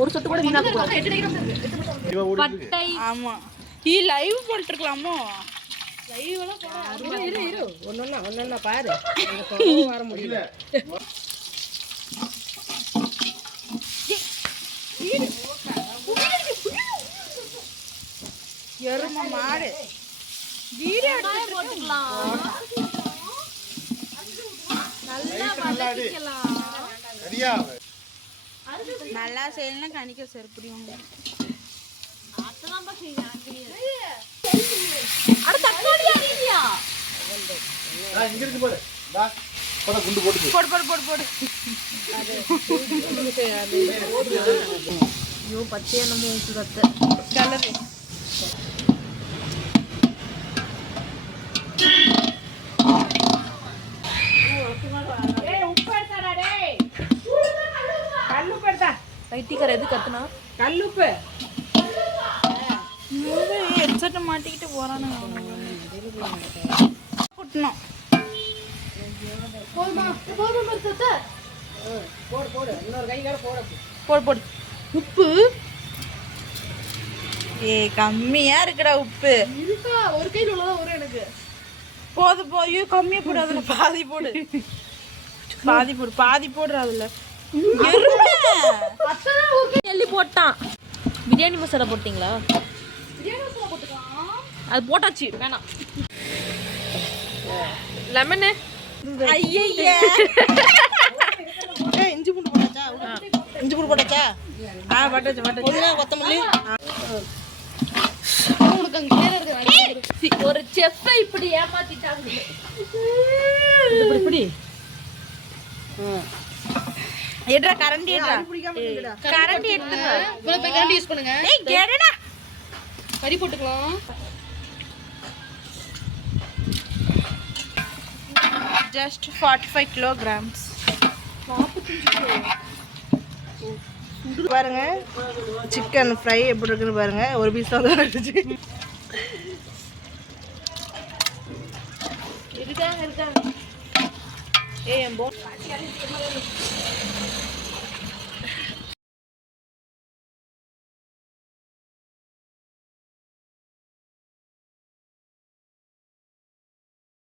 ஒரு சொட்டு கூட வீணாக்க கூடாது. ஆமா லைவ் போட்டுருக்கலாமோ? லைவ்லாம் இரு ஒன்னொன்னா பாரு. வர முடியல. எருமை மாடு வீடியோ போட்டுக்கலாம். நல்லா செய்யலாம். கணிக்க சார் புரியும். ஐயோ பச்சை என்னமோ ஊற்றுறத்த கலரு வைத்தியக்கார எது கத்துனா? கல்லுப்பு ஹெட்செட் மாட்டிக்கிட்டு போறானு புட்டணும். போடு போடு. உப்பு கம்மியா இருக்குடா. உப்பு இருக்கா? ஒரு கையில் உள்ளதான் வரும் எனக்கு. போதும் போய் கம்மியா போடு. அதுல பாதி போடு. பாதி போடுற. அதுல எள்ளி போட்டான். பிரியாணி மசாலா போட்டீங்களா? அது போட்டாச்சு. வேணாம். லெமனு. ஐயா இஞ்சி பூண்டு போட்டாச்சா? இஞ்சி பூண்டு போட்டாச்சா? போட்டாச்சு. கொத்தமல்லி. ஒரு செஃப் இப்படி ஏமாத்திட்டாங்க. இப்படி எடுறா கரண்டி. கரண்டி கரண்டி யூஸ் பண்ணுங்க. கறி போட்டுக்கலாம். just 45 kilograms. பாருங்க சிக்கன் ஃப்ரை எப்படி இருக்குன்னு பாருங்க. ஒரு பீஸ் தான் இருந்துச்சு. இருக்காங்க.